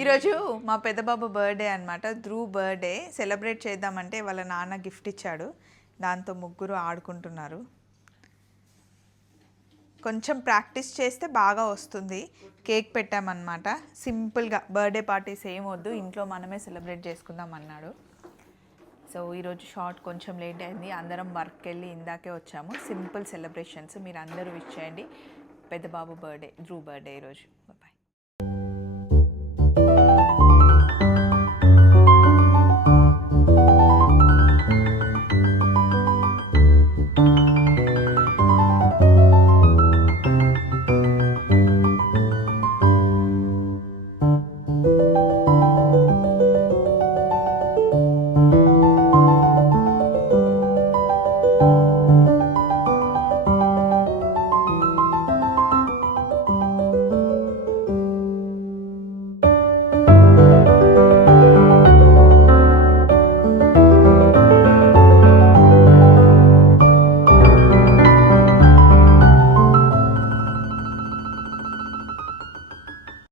ఈరోజు మా పెద్ద బాబు బర్త్డే అనమాట. ధ్రువ్ బర్త్డే సెలబ్రేట్ చేద్దామంటే వాళ్ళ నాన్న గిఫ్ట్ ఇచ్చాడు. దాంతో ముగ్గురు ఆడుకుంటున్నారు. కొంచెం ప్రాక్టీస్ చేస్తే బాగా వస్తుంది. కేక్ పెట్టామన్నమాట. సింపుల్గా బర్త్డే పార్టీస్ ఏం వద్దు, ఇంట్లో మనమే సెలబ్రేట్ చేసుకుందాం అన్నాడు. సో ఈరోజు షార్ట్ కొంచెం లేట్ అయింది. అందరం వర్క్కి వెళ్ళి ఇందాకే వచ్చాము. సింపుల్ సెలబ్రేషన్స్ మీరు అందరూ విష్ చేయండి. పెద్ద బాబు బర్త్డే, ధ్రువ్ బర్త్డే ఈరోజు.